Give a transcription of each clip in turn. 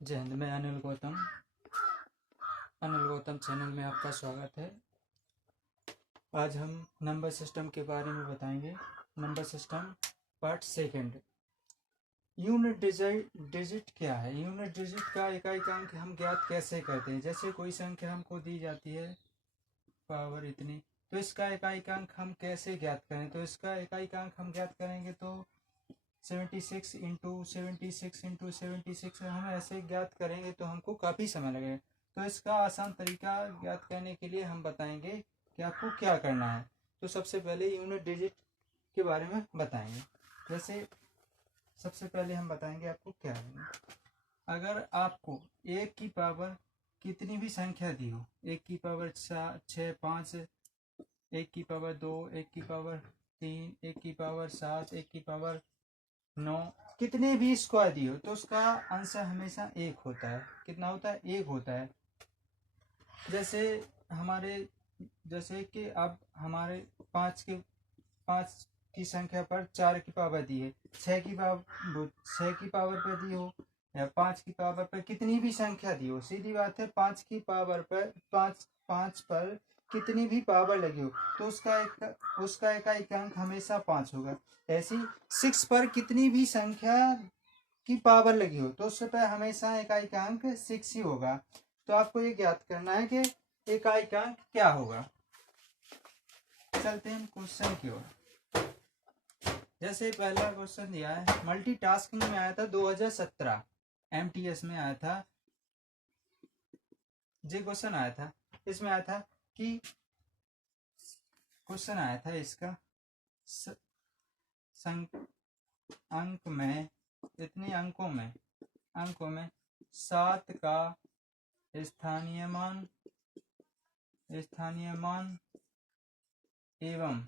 जय हिंद। मैं अनिल गौतम चैनल में आपका स्वागत है। आज हम नंबर सिस्टम के बारे में बताएंगे। Number system part second. Unit digit क्या है? यूनिट डिजिट का इकाइकांक हम ज्ञात कैसे करते हैं? जैसे कोई संख्या हमको दी जाती है पावर इतनी, तो इसका इकाइकांक हम कैसे ज्ञात करें? तो इसका इकाइकांक हम ज्ञात करेंगे तो 76 इंटू 76 हम ऐसे ज्ञात करेंगे तो हमको काफ़ी समय लगेगा। तो इसका आसान तरीका ज्ञात करने के लिए हम बताएंगे कि आपको क्या करना है। तो सबसे पहले यूनिट डिजिट के बारे में बताएंगे। जैसे सबसे पहले हम बताएंगे आपको क्या करना है। अगर आपको एक की पावर कितनी भी संख्या दी हो, एक की पावर 6, 5, एक की पावर 2, एक की पावर 3, एक की पावर 7, एक की पावर 9, कितने भी स्क्वायर दी हो, तो उसका आंसर हमेशा एक होता है। कितना होता है? एक होता है। जैसे कि अब हमारे पाँच की संख्या पर 4 की पावर दी है, 6 की पावर पर दी हो या 5 की पावर पर कितनी भी संख्या दी हो, सीधी बात है 5 की पावर पर 5 पर कितनी भी पावर लगी हो तो उसका इकाइकांक हमेशा 5 होगा। ऐसी 6 पर कितनी भी संख्या की पावर लगी हो तो उससे पर हमेशा इकाइकांक 6 ही होगा। तो आपको ये ज्ञात करना है कि इकाइकांक क्या होगा। चलते हैं क्वेश्चन की ओर। जैसे पहला क्वेश्चन दिया है, मल्टीटास्किंग में आया था 2017, एमटीएस में आया था। ये क्वेश्चन आया था, इसमें आया था कि क्वेश्चन आया था इसका अंक में, इतने अंकों में 7 का स्थानीय मान एवं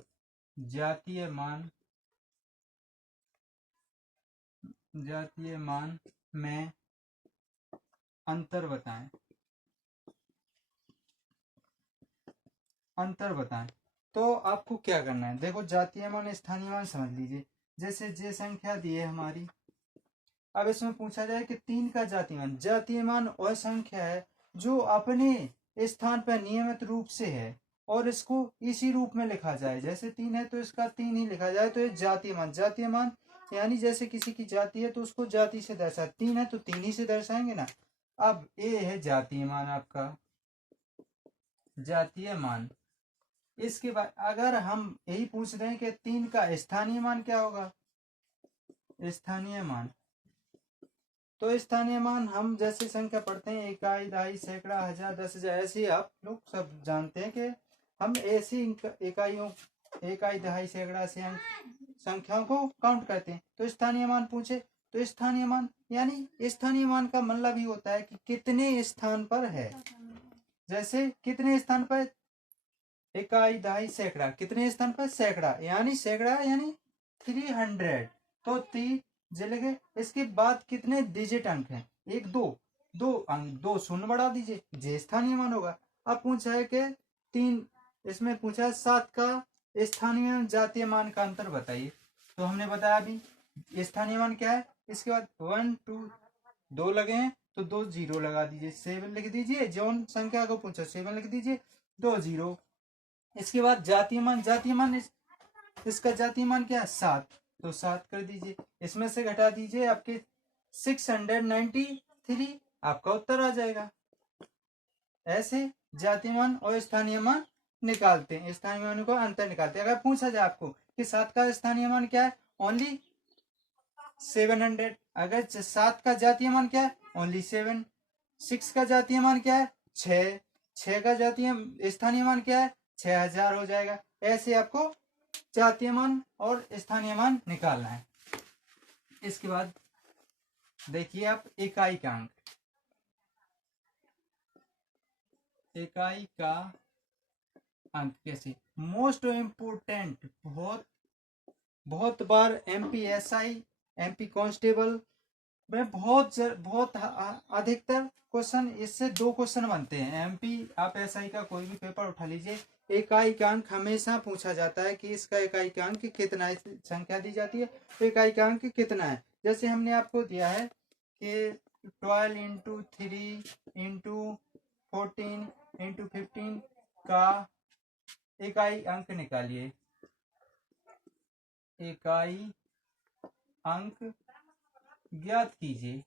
जातीय मान में अंतर बताएं। तो आपको क्या करना है? देखो, जातीय मान स्थानीय मान समझ लीजिए। जैसे जे संख्या दी है हमारी, अब इसमें पूछा जाए कि 3 का जातीय मान वह संख्या है जो अपने स्थान पर नियमित रूप से है और इसको इसी रूप में लिखा जाए। जैसे 3 है तो इसका 3 ही लिखा जाए, तो ये जातीय मान यानी जैसे किसी की जाति है तो उसको जाति से दर्शा, 3 है तो 3 ही से दर्शाएंगे ना। अब ये है जातीय मान, आपका जातीय मान। इसके बाद अगर हम यही पूछ रहे हैं कि 3 का स्थानीय मान क्या होगा, स्थानीय मान, तो स्थानीय मान हम जैसे संख्या पढ़ते हैं, इकाई, दहाई, सैकड़ा, हजार, 10,000, ऐसे आप लोग सब जानते हैं कि हम ऐसी इकाई, दहाई, सैकड़ा से संख्याओं को काउंट करते हैं। तो स्थानीय मान पूछे तो स्थानीय मान यानी स्थानीय मान का मतलब ही होता है कि कितने स्थान पर है। जैसे कितने स्थान पर इकाई, दहाई, सैकड़ा, कितने स्थान पर सैकड़ा यानी 300। तो 3 जगह इसके बाद कितने डिजिट अंक हैं? 1, 2 अंक, 2 शून्य बढ़ा दीजिए, जे स्थानीय मान होगा। अब पूछा है कि 3, इसमें पूछा है 7 का स्थानीय जातीय मान का अंतर बताइए। तो हमने बताया अभी स्थानीय मान क्या है। इसके बाद 1, 2, 2 लगे हैं तो 2 0 लगा दीजिए, 7 लिख दीजिए। जौन संख्या को पूछा 7 लिख दीजिए, 2 0। इसके बाद जातीय मान इसका जातीय मान क्या है? 7, तो 7 कर दीजिए। इसमें से घटा दीजिए आपके 693, आपका उत्तर आ जाएगा। ऐसे जातीय मान और स्थानीय मान निकालते हैं, स्थानीय मान को अंतर निकालते हैं। अगर पूछा जाए आपको कि 7 का स्थानीय मान क्या है, ओनली 700। अगर 7 का जातीय मान क्या है, ओनली 7। 6 का जातीय मान क्या है, 6 का जातीय स्थानीय मान क्या है, 6000 हो जाएगा। ऐसे आपको जातीय मान और स्थानीय मान निकालना है। इसके बाद देखिए आप इकाई का अंक कैसे, मोस्ट इम्पोर्टेंट, बहुत बार एमपीएसआई, एमपी कांस्टेबल में बहुत अधिकतर क्वेश्चन इससे 2 क्वेश्चन बनते हैं। एमपी आप एसआई का कोई भी पेपर उठा लीजिए, इकाइकांक हमेशा पूछा जाता है कि इसका इकाइकांक कितना है। संख्या दी जाती है तो इकाइकांक कितना है। जैसे हमने आपको दिया है कि 12 इंटू 3 इंटू 14 इंटू 15 का इकाई अंक निकालिए। इकाई अंक ज्ञात कीजिए।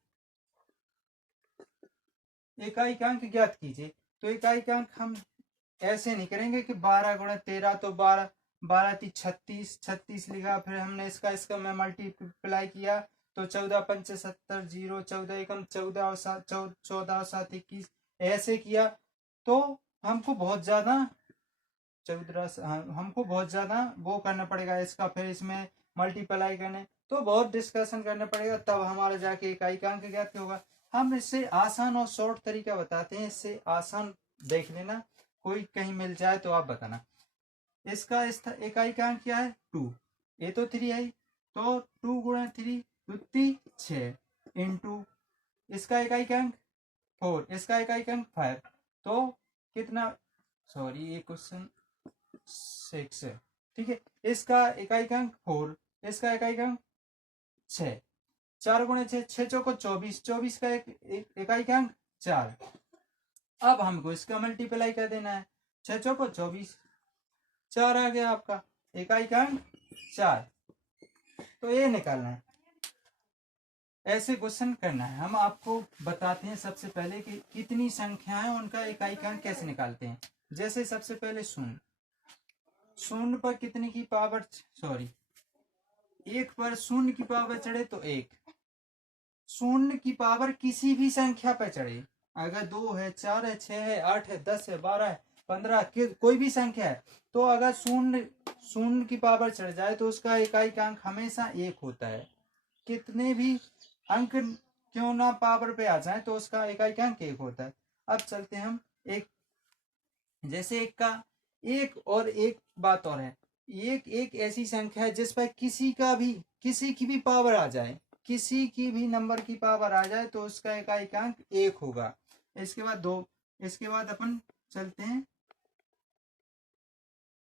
इकाई का अंक ज्ञात कीजिए। तो इकाई का अंक हम ऐसे नहीं करेंगे कि 12 गुणा 13 तो 12 12 × 36 36 लिखा, फिर हमने इसका में मल्टीप्लाई किया तो 14 × 5 = 70 0 14 एकम 14 और 14 और 7 21 ऐसे किया तो हमको बहुत ज्यादा हमको बहुत ज्यादा वो करना पड़ेगा इसका, फिर इसमें मल्टीप्लाई करने तो बहुत डिस्कशन करना पड़ेगा, तब हमारा जाके इकाई का अंक ज्ञात होगा। हम इससे आसान और शॉर्ट तरीका बताते हैं, इससे आसान देख लेना, कोई कहीं मिल जाए तो आप बताना। इसका इकाई का अंक क्या है 2, ये तो 3 है तो 2 गुणा 3 2 6 इंटू इसका इकाई का अंक 4, इसका इकाई का अंक 5 तो कितना, सॉरी ये क्वेश्चन 6 है, ठीक है। इसका इकाई का अंक 4, इसका इकाई का अंक 6, 4 गुणे 6 6 चौको 24 24 का इकाई का अंक 4। अब हमको इसका मल्टीप्लाई कर देना है, 6 चौको 24 4 आ गया आपका इकाई का अंक 4, तो ये निकालना है। ऐसे क्वेश्चन करना है। हम आपको बताते हैं सबसे पहले कि कितनी संख्याएं उनका इकाई का अंक कैसे निकालते हैं। जैसे सबसे पहले शून्य, शून्य पर कितने की पावर, सॉरी 1 पर शून्य की पावर चढ़े तो 1, शून्य की पावर किसी भी संख्या पर चढ़े, अगर 2 है 4 है 6 है 8 है 10 है 12 है 15 कोई भी संख्या है, तो अगर शून्य की पावर चढ़ जाए तो उसका इकाई का अंक हमेशा 1 होता है। कितने भी अंक क्यों ना पावर पे आ जाए तो उसका इकाई का अंक 1 होता है। अब चलते हैं हम एक, जैसे एक का एक, और एक बात और है, एक ऐसी संख्या है जिस पर किसी की भी पावर आ जाए, किसी की भी नंबर की पावर आ जाए तो उसका इकाई का अंक 1 होगा। इसके बाद 2, इसके बाद अपन चलते हैं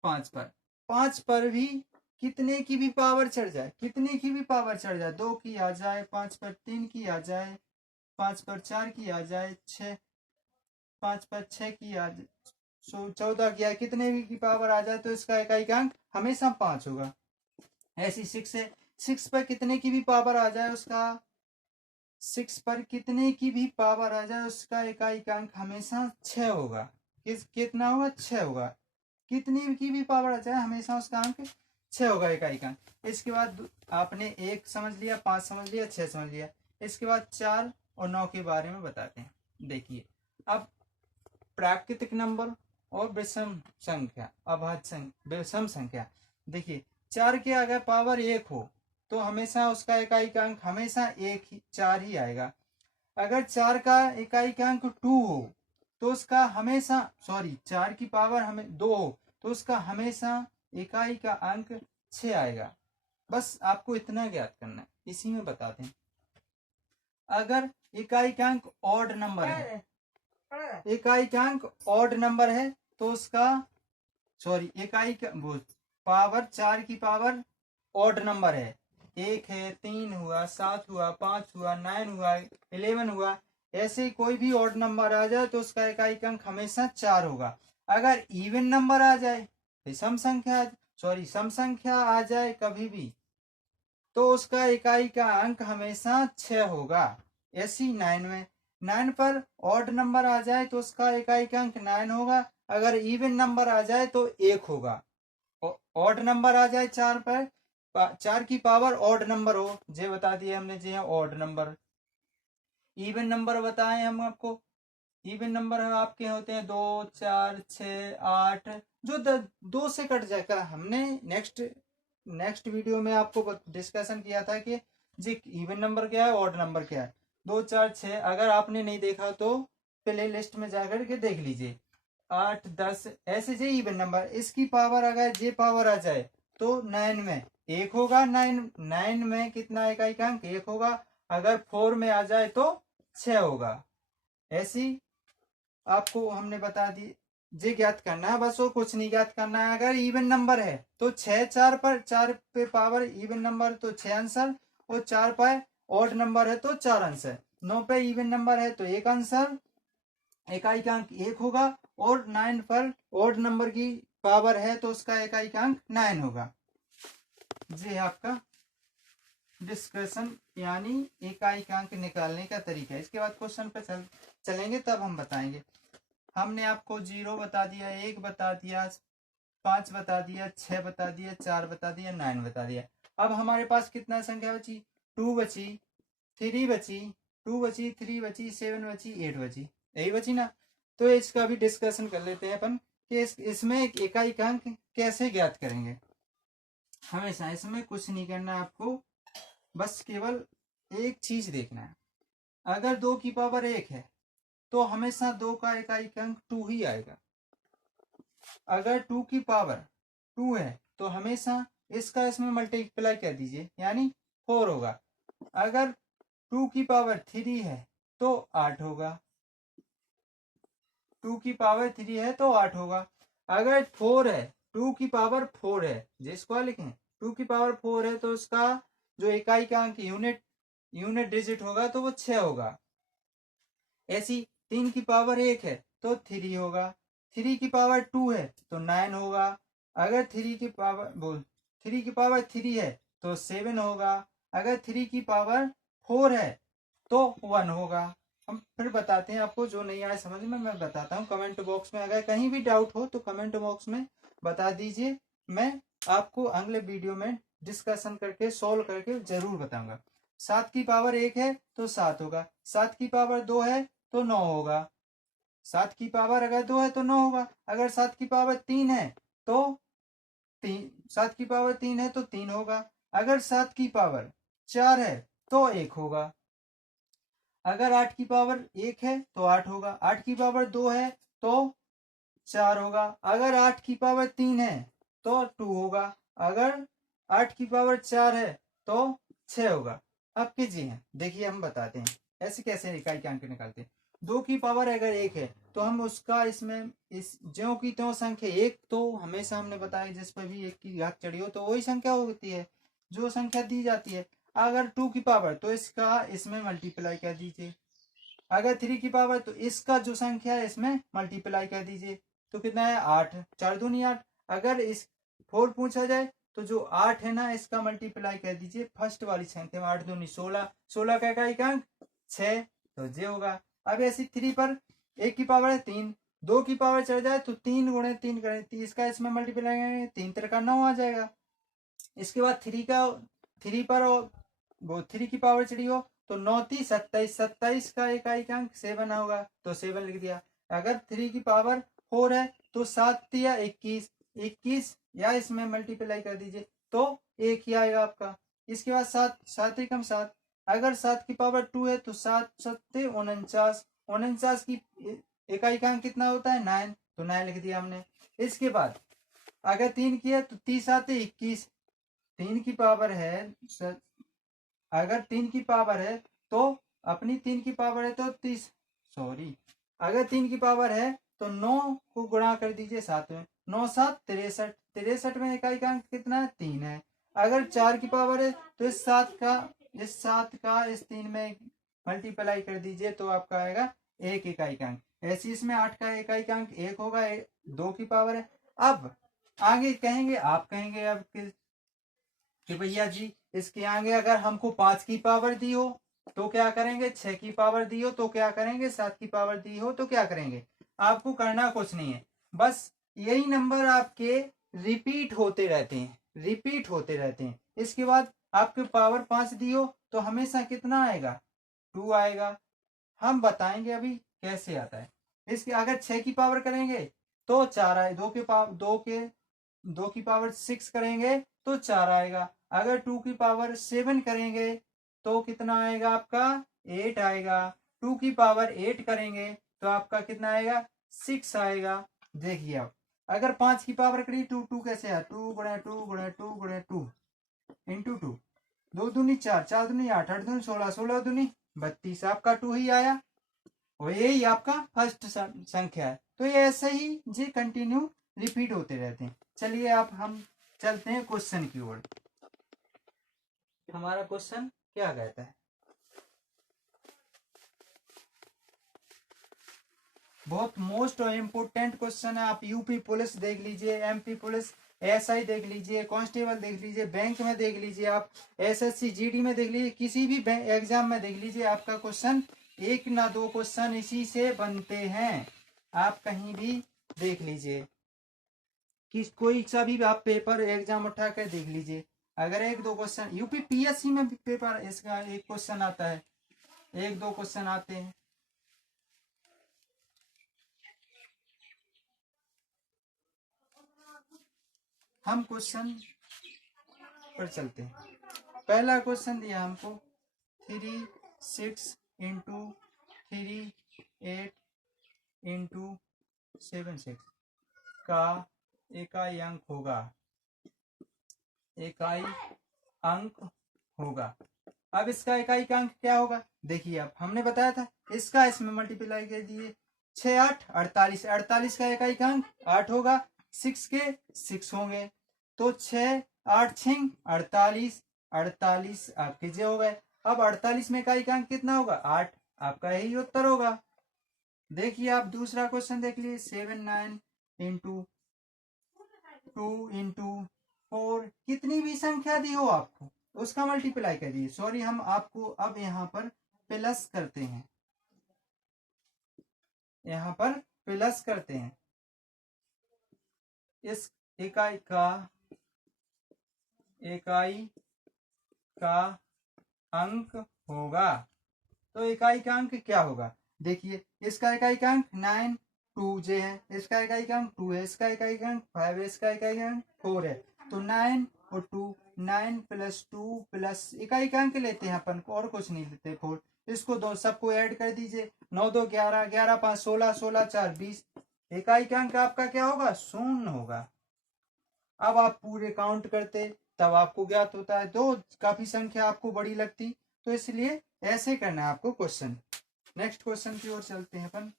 5 पर। 5 पर भी कितने की भी पावर चढ़ जाए, कितने की भी पावर चढ़ जाए, 2 की आ जाए, 5 पर 3 की आ जाए, 5 पर 4 की आ जाए, 5 पर 6 की आ जाए, 14 की, कितने भी की पावर आ जाए तो इसका इकाई का अंक हमेशा 5 होगा। ऐसी 6 है, 6 पर कितने की भी पावर आ जाए उसका, 6 पर कितने की भी पावर आ जाए उसका इकाई का अंक हमेशा 6 होगा। कितना होगा, 6 होगा। कितनी की भी पावर आ जाए हमेशा उसका अंक 6 होगा इकाई का। इसके बाद आपने 1 समझ लिया, 5 समझ लिया, 6 समझ लिया। इसके बाद 4 और 9 के बारे में बताते हैं। देखिए अब प्राकृतिक नंबर और विषम संख्या, अभाज्य विषम संख्या। देखिए 4 के अगर पावर 1 हो तो हमेशा उसका इकाई का अंक हमेशा 4 ही आएगा। अगर 4 का इकाई का अंक 2 हो तो उसका हमेशा, सॉरी 4 की पावर हमें 2 हो तो उसका हमेशा इकाई का अंक 6 आएगा। बस आपको इतना ज्ञात करना है, इसी में बताते हैं। अगर इकाई का अंक ऑड नंबर है, इकाई का अंक ऑड नंबर है तो उसका, सॉरी इकाई का पावर 4 की पावर ऑड नंबर है, 1 है, 3 हुआ, 7 हुआ, 5 हुआ, 9 हुआ, 11 हुआ, ऐसे कोई भी ऑड नंबर आ जाए तो उसका इकाई का अंक हमेशा 4 होगा। अगर इवन नंबर आ जाए, सम संख्या आ जाए कभी भी तो उसका इकाई का अंक हमेशा 6 होगा। ऐसी 9 पर ऑड नंबर आ जाए तो उसका इकाई का अंक 9 होगा। अगर इवन नंबर आ जाए तो 1 होगा। ऑड नंबर आ जाए 4 पर, 4 की पावर ऑड नंबर हो, जे बता दिया हमने जी, ऑड नंबर। इवन नंबर बताएं हम आपको, इवन नंबर आपके होते हैं 2 4 6 8, जो 2 से कट जाएगा। हमने नेक्स्ट वीडियो में आपको डिस्कशन किया था कि जी इवन नंबर क्या है, ऑड नंबर क्या है। 2 4 6, अगर आपने नहीं देखा तो प्ले लिस्ट में जाकर के देख लीजिए। 8 10 ऐसे जे इवन नंबर, इसकी पावर अगर जे पावर आ जाए तो 9 में 1 होगा, 9 में कितना इकाई का अंक 1 होगा। अगर 4 में आ जाए तो 6 होगा। ऐसी आपको हमने बता दी, जे ज्ञात करना है, बस वो कुछ नहीं ज्ञात करना है। अगर इवन नंबर है तो 6 4 पे पावर इवन नंबर तो 6 आंसर, और 4 पर ऑड नंबर है तो 4 आंसर। 9 पे इवन नंबर है तो एक आंसर इकाई अंक 1 होगा, और 9 पर ओड नंबर की पावर है तो उसका इकाई अंक 9 होगा। ये आपका डिस्कशन यानी इकाई अंक निकालने का तरीका है। इसके बाद क्वेश्चन पे चलेंगे तब हम बताएंगे। हमने आपको 0 बता दिया, 1 बता दिया, 5 बता दिया, 6 बता दिया, 4 बता दिया, 9 बता दिया। अब हमारे पास कितना संख्या बची? 2 बची, 3 बची, 2 बची, 3 बची, 7 बची, 8 बची, यही बची ना। तो इसका भी डिस्कशन कर लेते हैं अपन कि इसमें एक इकाई अंक कैसे ज्ञात करेंगे। हमेशा इसमें कुछ नहीं करना है आपको, बस केवल एक चीज देखना है। अगर 2 की पावर 1 है तो हमेशा 2 का इकाई अंक 2 ही आएगा। अगर 2 की पावर 2 है तो हमेशा इसका इसमें मल्टीप्लाई कर दीजिए, यानी 4 होगा। अगर 2 की पावर 3 है तो 8 होगा। 2 की पावर 3 है तो 8 होगा। अगर 4 है, 2 की पावर 4 है, जिसको लिखें 2 की पावर 4 है तो उसका जो इकाई का अंक यूनिट डिजिट होगा तो वो 6 होगा। ऐसी 3 की पावर 1 है तो 3 होगा। 3 की पावर 2 है तो 9 होगा। अगर 3 की पावर 3 है तो 7 होगा। अगर 3 की पावर 4 है तो 1 होगा। हम फिर बताते हैं आपको, जो नहीं आए समझ में मैं बताता हूँ। कमेंट बॉक्स में अगर कहीं भी डाउट हो तो कमेंट बॉक्स में बता दीजिए, मैं आपको अगले वीडियो में डिस्कशन करके सॉल्व करके जरूर बताऊंगा। 7 की पावर 1 है तो 7 होगा। 7 की पावर 2 है तो 9 होगा। 7 की पावर अगर 2 है तो 9 होगा। अगर 7 की पावर 3 है तो 7 की पावर 3 है तो 3 होगा। अगर 7 की पावर 4 है तो 1 होगा। अगर 8 की पावर 1 है तो 8 होगा। 8 की पावर 2 है तो 4 होगा। अगर 8 की पावर 3 है तो 2 होगा। अगर 8 की पावर 4 है तो 6 होगा। अब कीजिए, देखिए हम बताते हैं ऐसे कैसे इकाई के अंक निकालते हैं। 2 की पावर अगर 1 है तो हम उसका इसमें इस ज्यों की त्यों संख्या 1 तो हमेशा हमने बताया जिस पर भी 1 की घात चढ़ी हो तो वही संख्या होती है जो संख्या दी जाती है। अगर 2 की पावर तो इसका इसमें मल्टीप्लाई कर दीजिए। अगर 3 की पावर तो इसका जो संख्या है इसमें मल्टीप्लाई कर दीजिए। तो कितना है? 8, 4 दूनी 8। अगर इस 4 पूछा जाए तो जो 8 है ना इसका मल्टीप्लाई कर दीजिए फर्स्ट वाली संख्या में। 8 दूनी 16, 16 का इकाई अंक 6, तो ये होगा। अब ऐसी 3 पर 1 की पावर है 3, 2 की पावर चढ़ जाए तो 3 गुणे 3 करें, इसका इसमें मल्टीप्लाई करेंगे 3 3 का 9 आ जाएगा। इसके बाद 3 पर वो 3 की पावर चढ़ी हो तो 9 3 27, 27 का इकाई अंक 7 होगा तो 7 लिख दिया। अगर 3 की पावर 4 है तो 7 या 21, 21 या इसमें मल्टीप्लाई कर दीजिए तो 1 ही आएगा आपका। इसके बाद 7, 7 एकम 7। अगर 7 की पावर 2 है तो 7 7 49, 49 की इकाई अंक कितना होता है? 9, तो 9 लिख दिया हमने। इसके बाद अगर 3 की है तो 30 आते 21, 3 की पावर है अगर 3 की पावर है तो अपनी 3 की पावर है तो 30, सॉरी, अगर 3 की पावर है तो 9 को गुणा कर दीजिए 7 में। 9 7 63, 63 में इकाई का अंक कितना है? 3 है। अगर 4 की पावर है तो इस 7 का इस 3 में मल्टीप्लाई कर दीजिए तो आपका आएगा 1 इकाई का अंक। ऐसे इसमें 8 का इकाई का अंक 1 होगा, 2 की पावर है। अब आगे कहेंगे, आप कहेंगे अब कि भैया जी इसके आगे अगर हमको 5 की पावर दी हो तो क्या करेंगे, 6 की पावर दी हो तो क्या करेंगे, 7 की पावर दी हो तो क्या करेंगे। आपको करना कुछ नहीं है, बस यही नंबर आपके रिपीट होते रहते हैं। इसके बाद आपके पावर 5 दी हो तो हमेशा कितना आएगा? 2 आएगा। हम बताएंगे अभी कैसे आता है। इसके अगर 6 की पावर करेंगे तो 4 आए, 2 की पावर 6 करेंगे तो 4 आएगा। अगर 2 की पावर 7 करेंगे तो कितना आएगा आपका? 8 आएगा। 2 की पावर 8 करेंगे तो आपका कितना आएगा? 6 आएगा। देखिए अब अगर 5 की पावर करी 2, 2 कैसे है? 2 गुणे 2 गुणे 2 गुणे 2 इंटू 2, 2 दूनी 4, 4 दूनी 8, 8 दूनी 16, 16 दूनी 32, आपका 2 ही आया और यही आपका फर्स्ट संख्या है। तो ये ऐसे ही जी कंटिन्यू रिपीट होते रहते हैं। चलिए अब हम चलते हैं क्वेश्चन की ओर। हमारा क्वेश्चन क्या कहता है? बहुत मोस्ट और इम्पोर्टेंट क्वेश्चन है। आप यूपी पुलिस देख लीजिए, एमपी पुलिस, एसआई देख लीजिए, कांस्टेबल देख लीजिए, बैंक में देख लीजिए, आप एसएससी जीडी में देख लीजिए, किसी भी एग्जाम में देख लीजिए, आपका क्वेश्चन एक ना दो क्वेश्चन इसी से बनते हैं। आप कहीं भी देख लीजिए कि कोई सा भी आप पेपर एग्जाम उठा कर देख लीजिए, अगर एक दो क्वेश्चन, यूपी पीएससी में भी पेपर इसका एक क्वेश्चन आता है, एक दो क्वेश्चन आते हैं। हम क्वेश्चन पर चलते हैं। पहला क्वेश्चन दिया हमको 3 6 इंटू 3 8 इंटू 7 6 का इकाई अंक होगा, इकाई अंक होगा। अब इसका इकाई का अंक क्या होगा, देखिए अब हमने बताया था इसका इसमें मल्टीप्लाई कर दिए, 6 8 48, 48 का इकाई का अंक 8 होगा, 6 के 6 होंगे, तो 6 8 6 48, 48 आपके जे हो गए। अब 48 में इकाई का अंक कितना होगा, 8, आपका यही उत्तर होगा। देखिए आप दूसरा क्वेश्चन देख लीजिए, 7 9 इंटू 2 इंटू 4, कितनी भी संख्या दी हो आपको उसका मल्टीप्लाई करिए। सॉरी, हम आपको अब यहाँ पर प्लस करते हैं, यहाँ पर प्लस करते हैं। इस इकाई का अंक होगा, तो इकाई का अंक क्या होगा, देखिए इसका इकाई का अंक 9 2 जे है, इसका इकाई का अंक 2 है, इसका इकाई का अंक 5 है, इसका इकाई का अंक 4 है, तो 9 और 2, 9 प्लस 2 प्लस इकाई का अंक लेते हैं अपन को, और कुछ नहीं लेते 4, इसको दो सबको ऐड कर दीजिए, 9 2 11, 11 5 16, 16 4 20, इकाई का अंक आपका क्या होगा, 0 होगा। अब आप पूरे काउंट करते तब आपको ज्ञात होता है, दो काफी संख्या आपको बड़ी लगती, तो इसलिए ऐसे करना है आपको क्वेश्चन। नेक्स्ट क्वेश्चन की ओर चलते हैं अपन।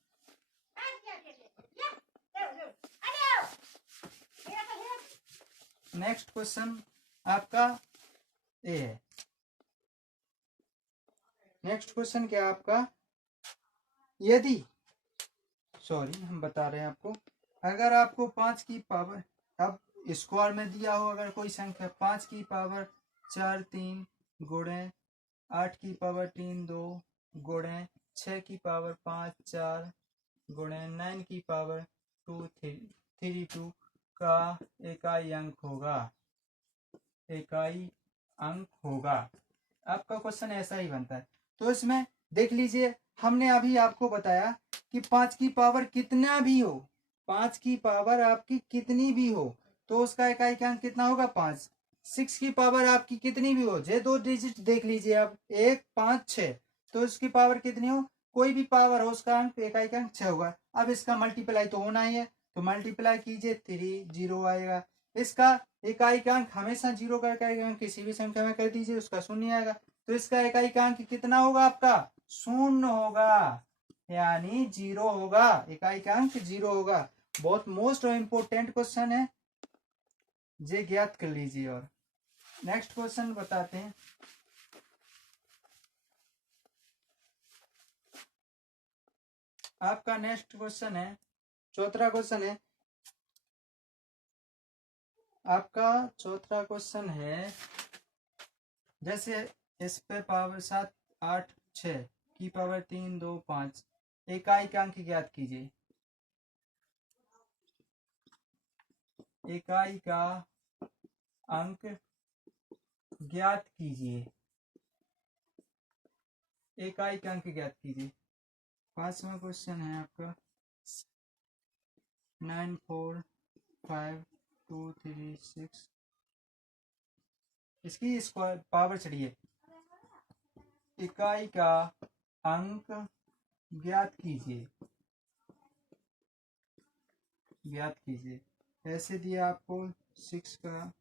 नेक्स्ट क्वेश्चन आपका ए है। नेक्स्ट क्वेश्चन क्या आपका, यदि सॉरी हम बता रहे हैं आपको, अगर आपको 5 की पावर, अब स्क्वायर में दिया हो अगर कोई संख्या, 5 की पावर 4 3 गुणे 8 की पावर 3 2 गुणे 6 की पावर 5 4 गुणे 9 की पावर 2 3 2 का इकाई अंक होगा, इकाई अंक होगा। आपका क्वेश्चन ऐसा ही बनता है। तो इसमें देख लीजिए, हमने अभी आपको बताया कि 5 की पावर कितना भी हो, 5 की पावर आपकी कितनी भी हो, तो उसका इकाई का अंक कितना होगा, 5। 6 की पावर आपकी कितनी भी हो, जे दो डिजिट देख लीजिए आप, 1 5 6, तो इसकी पावर कितनी हो, कोई भी पावर हो, उसका अंक इकाई का अंक 6 होगा। अब इसका मल्टीप्लाई तो होना ही है, तो मल्टीप्लाई कीजिए, 3 0 आएगा। इसका इकाई का अंक हमेशा 0 का इकाई अंक किसी भी संख्या में कर दीजिए, उसका 0 आएगा, तो इसका इकाई का अंक कितना होगा, आपका 0 होगा, यानी 0 होगा, इकाई का अंक 0 होगा। बहुत मोस्ट और इम्पोर्टेंट क्वेश्चन है, जे ज्ञात कर लीजिए। और नेक्स्ट क्वेश्चन बताते हैं। आपका नेक्स्ट क्वेश्चन है, चौथा क्वेश्चन है आपका, चौथा क्वेश्चन है, जैसे इस पे पावर 7 8 6 की पावर 3 2 5, इकाई का अंक ज्ञात कीजिए, इकाई का अंक ज्ञात कीजिए, इकाई का अंक ज्ञात कीजिए। 5वां क्वेश्चन है आपका 9 4 5 2 3 6, इसकी स्क्वायर पावर चढ़िए, इकाई का अंक ज्ञात कीजिए, ज्ञात कीजिए। ऐसे दिया आपको 6 का,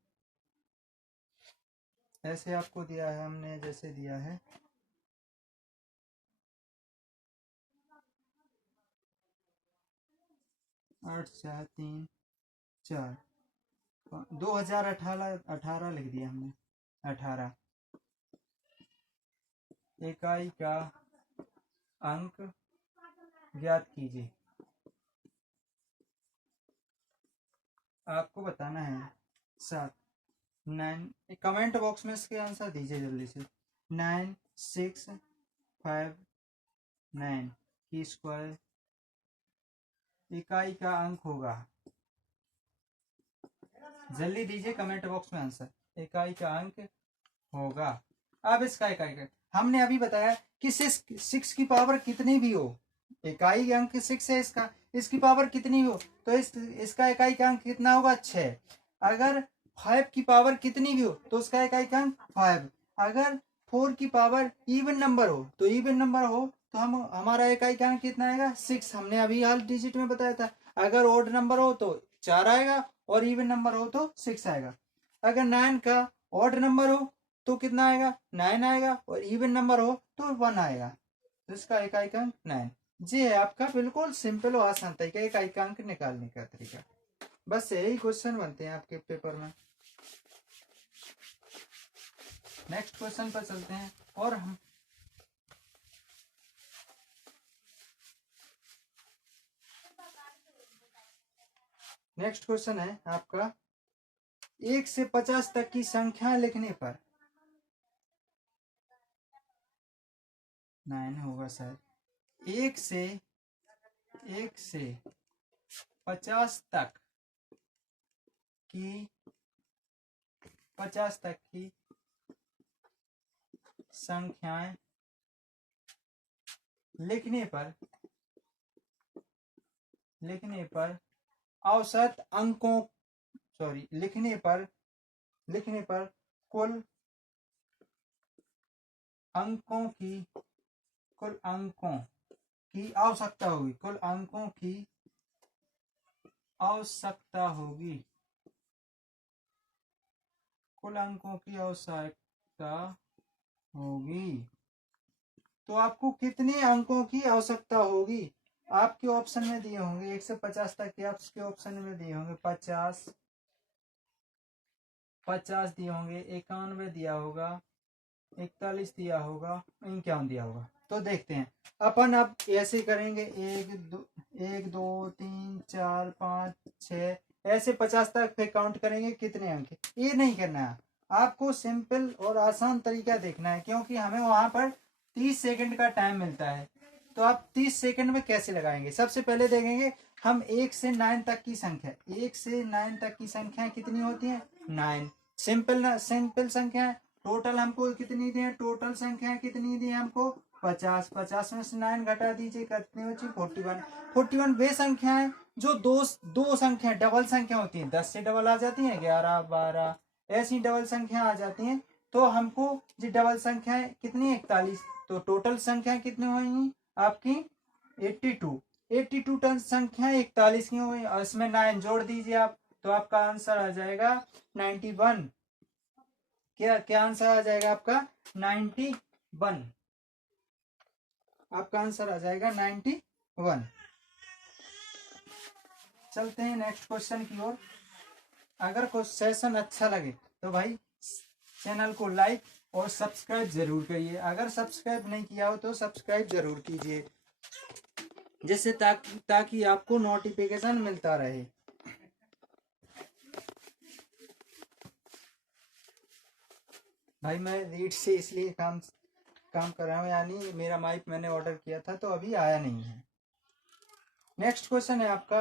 ऐसे आपको दिया है, हमने जैसे दिया है 8 4 3 4, 2018 लिख दिया हमने, 18, इकाई का अंक ज्ञात कीजिए। आपको बताना है 7 9। कमेंट बॉक्स में इसके आंसर दीजिए जल्दी से। 9 6 5 9 की स्क्वायर इकाई का अंक होगा। जल्दी दीजिए कमेंट बॉक्स में आंसर। इकाई का अंक होगा। अब इसका इकाई का हमने अभी बताया कि 6 की पावर कितनी भी हो, इकाई अंक 6 है इसका, इसकी पावर कितनी हो तो इसका इकाई का अंक कितना होगा 6। अगर 5 की पावर कितनी भी हो तो उसका इकाई का अंक 5। अगर 4 की पावर इवन नंबर हो तो इवन नंबर हो तो हम हमारा इकाई का अंक कितना आएगा 6। हमने अभी हाल डिजिट में बताया था। अगर ऑड नंबर हो तो 4 आएगा और इवन नंबर हो तो 6 आएगा। अगर 9 का ऑड नंबर हो तो कितना आएगा 9 आएगा और इवन नंबर हो तो 1 आएगा। तो इसका इकाई का अंक 9। जी है आपका बिल्कुल सिंपल और आसान तरीका इकाई का अंक निकालने का तरीका। बस यही क्वेश्चन बनते हैं आपके पेपर में। नेक्स्ट क्वेश्चन पर चलते हैं और हम नेक्स्ट क्वेश्चन है आपका 1 से 50 तक की संख्या लिखने पर 9 होगा सर। 1 से 50 तक की 50 तक की संख्याएं लिखने पर औसत अंकों लिखने पर कुल अंकों की आवश्यकता होगी। कुल अंकों की आवश्यकता होगी। कुल अंकों की आवश्यकता होगी। तो आपको कितने अंकों की आवश्यकता होगी आपके ऑप्शन में दिए होंगे। 1 से 50 तक के आपके ऑप्शन में दिए होंगे 50 दिए होंगे, 91 दिया होगा, 41 दिया होगा, 51 दिया होगा। तो देखते हैं अपन अब ऐसे करेंगे 1 2 3 4 5 6 ऐसे 50 तक फिर काउंट करेंगे कितने अंक। ये नहीं करना है आपको, सिंपल और आसान तरीका देखना है क्योंकि हमें वहां पर 30 सेकंड का टाइम मिलता है। तो आप 30 सेकंड में कैसे लगाएंगे। सबसे पहले देखेंगे हम 1 से 9 तक की संख्या, 1 से 9 तक की संख्या कितनी होती है 9। सिंपल संख्या है। टोटल हमको कितनी दी है, टोटल संख्या कितनी दी है हमको 50। 50 में से 9 घटा दीजिए कितनी बची 41। 41 वे संख्या है जो दो संख्या डबल संख्या होती है। 10 से डबल आ जाती है 11 12 ऐसी डबल संख्या आ जाती हैं। तो हमको जो डबल संख्या है कितनी 41। तो टोटल संख्या कितनी हुई आपकी 82 टन संख्या 41 की हुई और इसमें 9 जोड़ दीजिए आप तो आपका आंसर आ जाएगा 91। क्या आंसर आ जाएगा आपका 91। आपका आंसर आ जाएगा 91। चलते हैं नेक्स्ट क्वेश्चन की ओर। अगर सेशन अच्छा लगे तो भाई चैनल को लाइक और सब्सक्राइब जरूर करिए। अगर सब्सक्राइब नहीं किया हो तो सब्सक्राइब जरूर कीजिए जिससे ताकि आपको नोटिफिकेशन मिलता रहे। भाई मैं रीड से इसलिए काम कर रहा हूँ, यानी मेरा माइक मैंने ऑर्डर किया था तो अभी आया नहीं है। नेक्स्ट क्वेश्चन है आपका।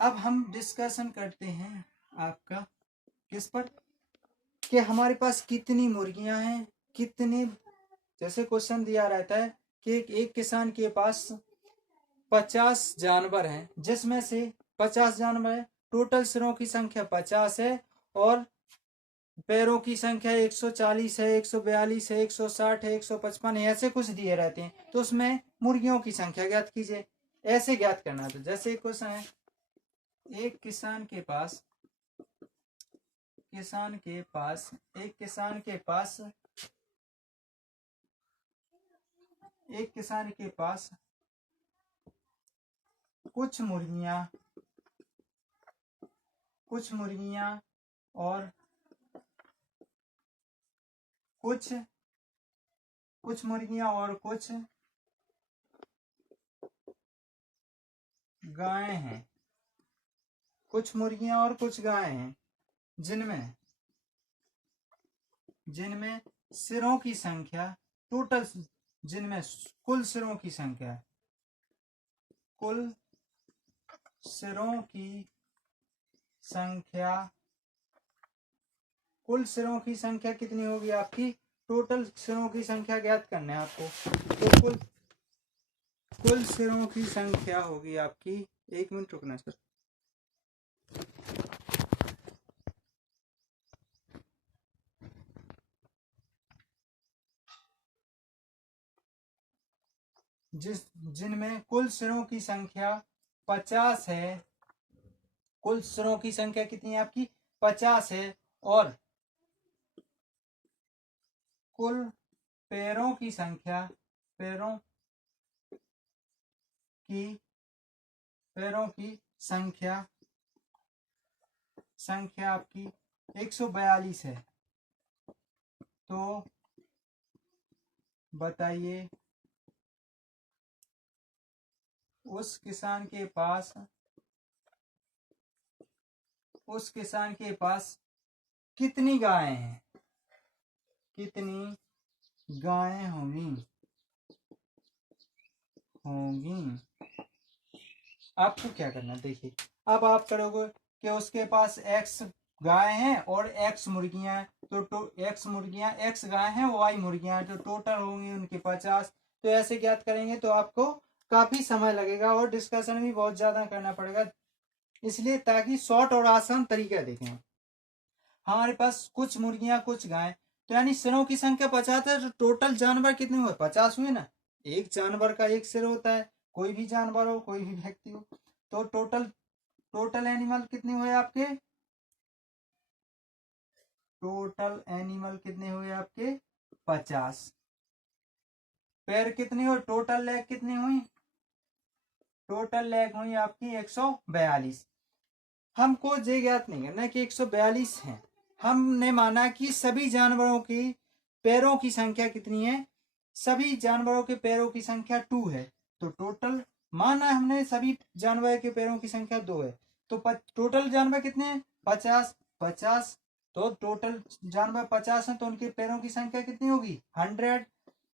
अब हम डिस्कशन करते हैं आपका किस पर कि हमारे पास कितनी मुर्गियां हैं, कितने, जैसे क्वेश्चन दिया रहता है कि एक किसान के पास 50 जानवर हैं जिसमें से 50 जानवर है, टोटल सिरों की संख्या 50 है और पैरों की संख्या 140 है, 142 है, 160 है, 155 है, ऐसे कुछ दिए रहते हैं। तो उसमें मुर्गियों की संख्या ज्ञात कीजिए। ऐसे ज्ञात करना। तो जैसे क्वेश्चन है एक किसान के पास कुछ मुर्गियां और कुछ गायें हैं। कुछ मुर्गियां और कुछ गायें हैं जिनमें सिरों की संख्या टोटल, जिनमें कुल सिरों की संख्या कुल सिरों की संख्या कितनी होगी आपकी? टोटल सिरों की संख्या ज्ञात करना है आपको। तो कुल सिरों की संख्या होगी आपकी, 1 मिनट रुकना सर। जिनमें कुल सिरों की संख्या 50 है, कुल सिरों की संख्या कितनी है आपकी? 50 है, और कुल पैरों की संख्या संख्या आपकी 142 है। तो बताइए उस किसान के पास कितनी गायें हैं? कितनी गायें होंगी? आपको क्या करना, देखिए अब आप करोगे कि उसके पास x गाय हैं और x मुर्गियां हैं, तो x गाय हैं, y मुर्गियां हैं, तो टोटल होंगी उनके 50। तो ऐसे ज्ञात करेंगे तो आपको काफी समय लगेगा और डिस्कशन भी बहुत ज्यादा करना पड़ेगा, इसलिए ताकि शॉर्ट और आसान तरीका देखें। हमारे पास कुछ मुर्गियां कुछ गाय, तो यानी सिरों की संख्या 50 है, तो टोटल जानवर कितने हुए? 50 हुए ना। एक जानवर का एक सिर होता है, कोई भी जानवर हो, कोई भी व्यक्ति हो। तो टोटल एनिमल कितने हुए आपके? टोटल एनिमल कितने हुए आपके? 50। पैर कितने हुए? टोटल लेग कितनी हुई? टोटल लेग हुई आपकी 142। हमको ये ज्ञात नहीं करना कि 142 है, हमने माना कि सभी जानवरों की पैरों की संख्या कितनी है? सभी जानवरों के पैरों की संख्या 2 है। तो टोटल माना हमने सभी जानवरों के पैरों की संख्या 2 है, तो टोटल जानवर कितने हैं? 50। तो टोटल जानवर 50 है, तो उनके पैरों की संख्या कितनी होगी? 100।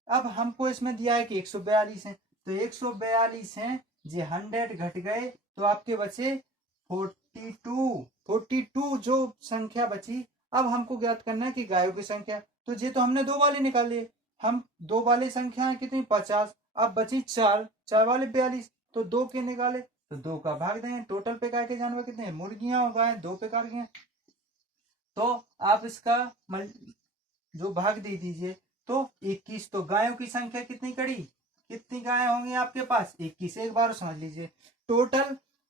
अब हमको इसमें दिया है कि 142 है, तो 142 है, ये 100 घट गए तो आपके बचे 42 जो संख्या बची। अब हमको ज्ञात करना है कि गायों की संख्या, तो ये तो हमने 2 वाले निकाल लिए। हम 2 वाले संख्या कितनी? 50। अब बची 4 वाले 42, तो 2 के निकाले तो 2 का भाग देंगे। टोटल पे गाय के जानवर कितने हैं? मुर्गियां और गाय 2 पे काट गए, तो आप इसका जो भाग दे दीजिए, तो 21। तो गायों की संख्या कितनी कड़ी? कितनी गायें होंगी आपके पास? 21। एक बार समझ लीजिए,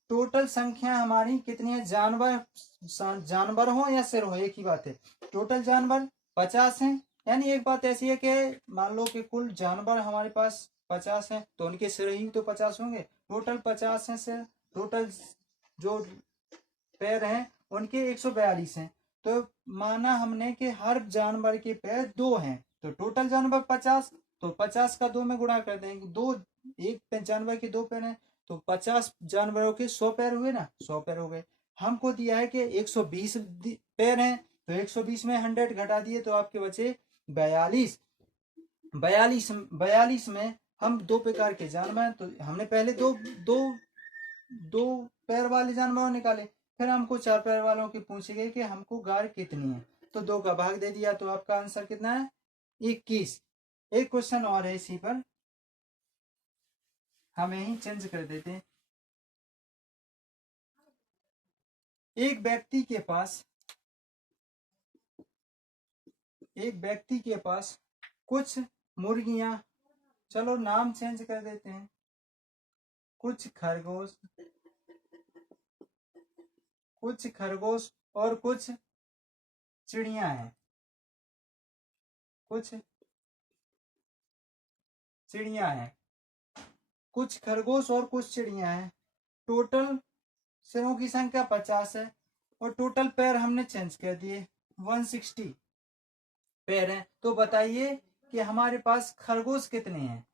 टोटल संख्या हमारी कितनी है? जानवर हो या सिर हो, एक ही बात है। टोटल जानवर 50 हैं, यानी एक बात ऐसी है कि मान लो कि कुल जानवर हमारे पास 50 हैं, तो उनके सिर ही तो 50 होंगे। टोटल 50 हैं सिर, टोटल जो पैर हैं उनके 142 हैं। तो माना हमने कि हर जानवर के पैर 2 हैं, तो टोटल जानवर 50, तो 50 का 2 में गुणा कर देंगे। एक जानवर के 2 पैर हैं, तो 50 जानवरों के 100 पैर हुए ना, 100 पैर हो गए। हमको दिया है कि 120 पैर हैं, तो 120 में 100 घटा दिए तो आपके बचे 42। 42 में हम 2 प्रकार के जानवर, तो हमने पहले दो पैर वाले जानवर निकाले, फिर हमको 4 पैर वालों की पूछी गई कि हमको गाय कितनी है, तो 2 का भाग दे दिया, तो आपका आंसर कितना है? 21। एक क्वेश्चन और है इसी पर, हम यही चेंज कर देते हैं। एक व्यक्ति के पास कुछ मुर्गियां, चलो नाम चेंज कर देते हैं, कुछ खरगोश और कुछ चिड़िया हैं, कुछ खरगोश और कुछ चिड़िया हैं। टोटल सिरों की संख्या 50 है, और टोटल पैर हमने चेंज कर दिए, 160 पैर हैं। तो बताइए कि हमारे पास खरगोश कितने हैं?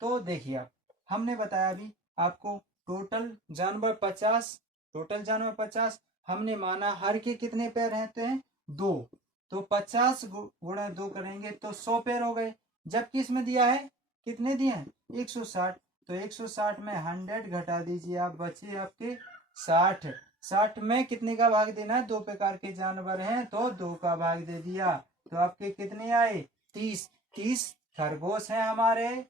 तो देखिए, आप हमने बताया अभी आपको टोटल जानवर 50, हमने माना हर के कितने पैर रहते हैं 2, तो 50 गुणा 2 करेंगे तो 100 पैर हो गए। जबकि इसमें दिया है कितने दिए हैं 160, तो 160 में 100 घटा दीजिए आप, बचे आपके 60। 60 में कितने का भाग देना है, 2 प्रकार के जानवर हैं तो 2 का भाग दे दिया, तो आपके कितने आए 30। 30 खरगोश हैं हमारे।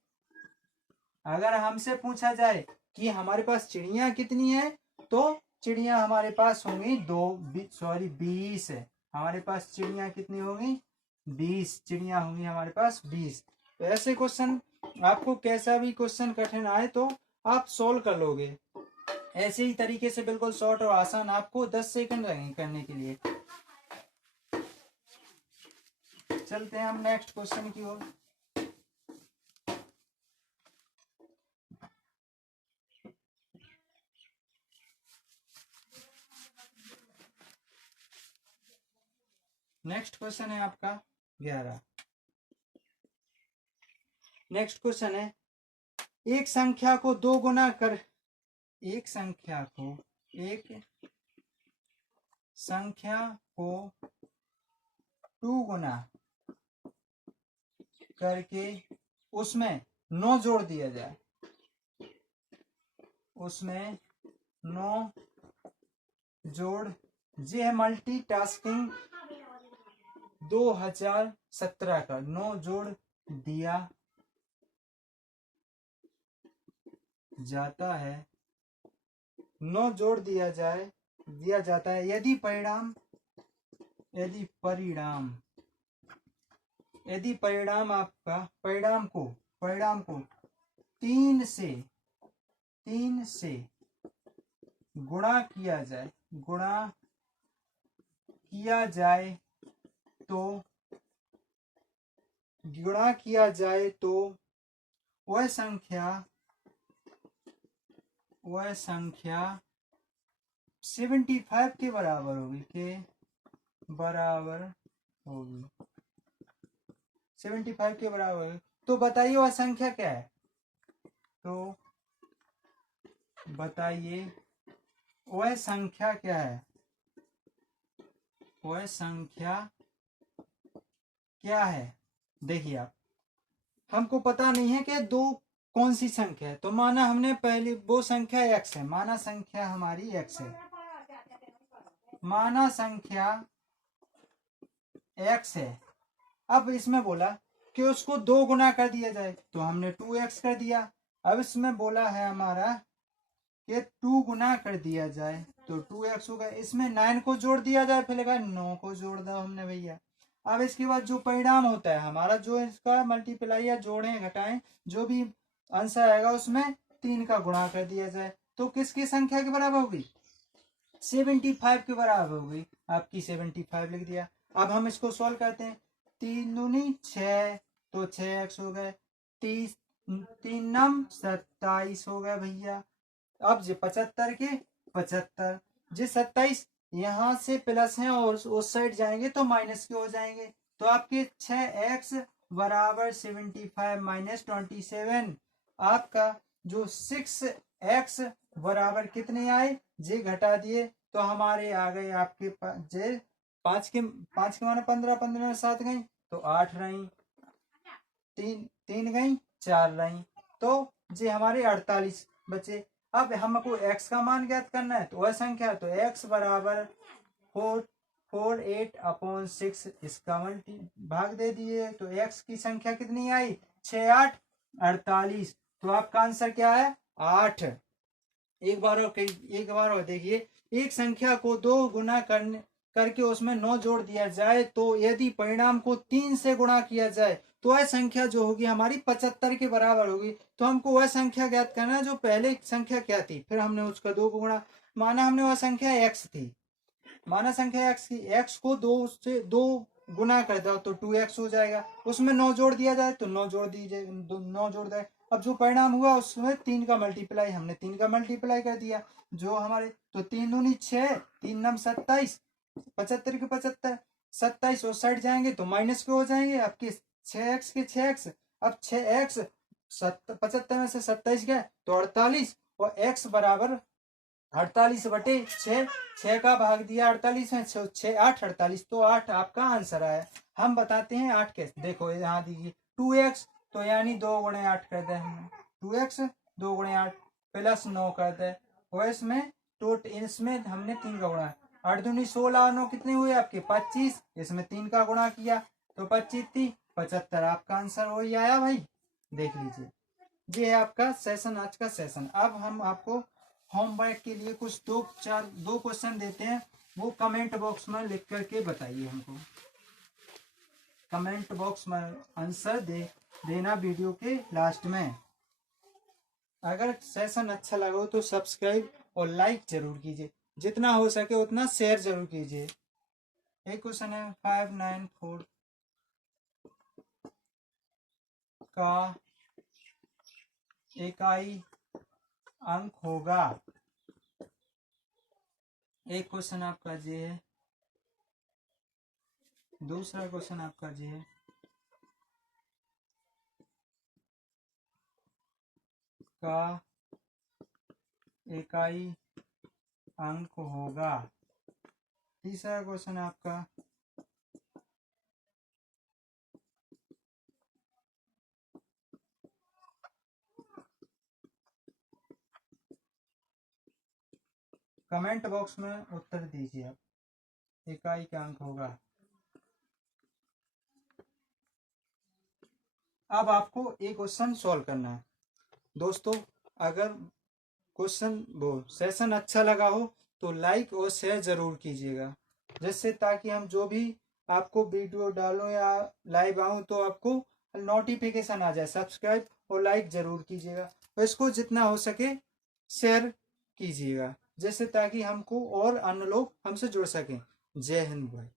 अगर हमसे पूछा जाए कि हमारे पास चिड़िया कितनी है, तो चिड़िया हमारे पास होंगी 20 है। हमारे पास चिड़िया कितनी होंगी 20 चिड़िया होंगी हमारे पास 20। तो ऐसे क्वेश्चन आपको कैसा भी क्वेश्चन कठिन आए तो आप सोल्व कर लोगे। ऐसे ही तरीके से बिल्कुल शॉर्ट और आसान, आपको 10 सेकंड लगेंगे करने के लिए। चलते हैं हम नेक्स्ट क्वेश्चन की ओर। नेक्स्ट क्वेश्चन है आपका 11। नेक्स्ट क्वेश्चन है एक संख्या को 2 गुना कर, एक संख्या को 2 गुना करके उसमें 9 जोड़ दिया जाए, उसमें 9 जोड़, ये है मल्टीटास्किंग 2017 का। 9 जोड़ दिया जाता है, 9 जोड़ दिया जाता है यदि परिणाम आपका परिणाम को 3 से गुणा किया जाए तो वह संख्या 75 के बराबर होगी, 75 के बराबर। तो बताइए वह संख्या क्या है, तो बताइए वह संख्या क्या है, वह संख्या क्या है। देखिए आप, हमको पता नहीं है कि 2 कौन सी संख्या है, तो माना हमने पहली वो संख्या x है, माना संख्या हमारी x है, माना संख्या x है। अब इसमें बोला कि उसको 2 गुना कर दिया जाए, तो हमने 2x कर दिया। अब इसमें बोला है हमारा कि 2 गुना कर दिया जाए तो 2x होगा। इसमें 9 को जोड़ दिया जाए, फिर लगा 9 को जोड़ दो हमने भैया। अब इसके बाद जो परिणाम होता है हमारा, जो इसका मल्टीप्लाई या जोड़ें घटाएं जो भी आंसर आएगा उसमें 3 का गुणा कर दिया जाए, तो किसकी संख्या के बराबर होगी 75 के बराबर होगी। आपकी 75 लिख दिया। अब हम इसको सॉल्व करते हैं, 3 दूनी 6, तो 6x हो गए, 30 3 नम 27 हो गया भैया। अब जे 75 के 75, जे 27 यहाँ से प्लस है और उस साइड जाएंगे तो माइनस के हो जाएंगे, तो आपके 6x बराबर 75 माइनस 27, आपका जो 6x बराबर कितने आए, जे घटा दिए तो हमारे आ गए आपके पास जे 5 के माने 15, 15 में 7 गई तो 8 रही, 3 गई 4 रही, तो जे हमारे 48 बचे। अब हमको x का मान ज्ञात करना है, तो वह संख्या, तो x बराबर 48/6, इसका भाग दे दिए, तो x की संख्या कितनी आई 6 8 48, तो आपका आंसर क्या है 8। एक बार और देखिए, एक संख्या को 2 गुना करके उसमें 9 जोड़ दिया जाए, तो यदि परिणाम को 3 से गुणा किया जाए तो वह संख्या जो होगी हमारी 75 के बराबर होगी। तो हमको वह संख्या ज्ञात करना है जो पहले संख्या क्या थी, फिर हमने उसका 2 गुणा, माना हमने वह संख्या x थी, माना संख्या x की, x को 2 से 2 गुना कर दो तो 2x हो जाएगा, उसमें 9 जोड़ दिया जाए तो 9 जोड़ दीजिए, 9 जोड़ दे। अब जो परिणाम हुआ उसमें 3 का मल्टीप्लाई, हमने 3 का मल्टीप्लाई कर दिया, जो हमारे, तो 3 दूनी 6, 3 नम 27, 75 के 75, 27 उस साइड जाएंगे तो माइनस के हो जाएंगे आपके 6x के 6x। अब 6x 75 में से 27 गया तो 48, और x बराबर 48/6, 6 का भाग दिया 48 में, 6 8 48, तो 8 आपका आंसर आया। हम बताते हैं 8 कैसे। देखो यहाँ दीजिए 2x, तो यानी 2 गुणे 8 कर दे हमने, 2x 2 गुणे 8 प्लस 9 कर दे, और इसमें इसमें हमने 3 का गुणा, 8 दूनी 16 और 9 कितने हुए आपके 25, इसमें 3 का गुणा किया तो 25 3 75, आपका आंसर वही आया भाई। देख लीजिए, ये है आपका सेशन, आज का सेशन। अब हम आपको होमवर्क के लिए कुछ दो क्वेश्चन देते हैं, वो कमेंट बॉक्स में लिख करके बताइए हमको। कमेंट बॉक्स में आंसर देना वीडियो के लास्ट में। अगर सेशन अच्छा लगा हो तो सब्सक्राइब और लाइक जरूर कीजिए, जितना हो सके उतना शेयर जरूर कीजिए। एक क्वेश्चन है 594 का इकाई अंक होगा। एक क्वेश्चन आपका ये है, दूसरा क्वेश्चन आपका ये है का इकाई अंक होगा। तीसरा क्वेश्चन आपका कमेंट बॉक्स में उत्तर दीजिए आप, इकाई का अंक होगा। अब आपको एक क्वेश्चन सॉल्व करना है दोस्तों। अगर क्वेश्चन वो सेशन अच्छा लगा हो तो लाइक और शेयर जरूर कीजिएगा, जिससे ताकि हम जो भी आपको वीडियो डालो या लाइव आऊँ तो आपको नोटिफिकेशन आ जाए। सब्सक्राइब और लाइक जरूर कीजिएगा, और इसको जितना हो सके शेयर कीजिएगा, जिससे ताकि हमको और अन्य लोग हमसे जुड़ सकें। जय हिंद भाई।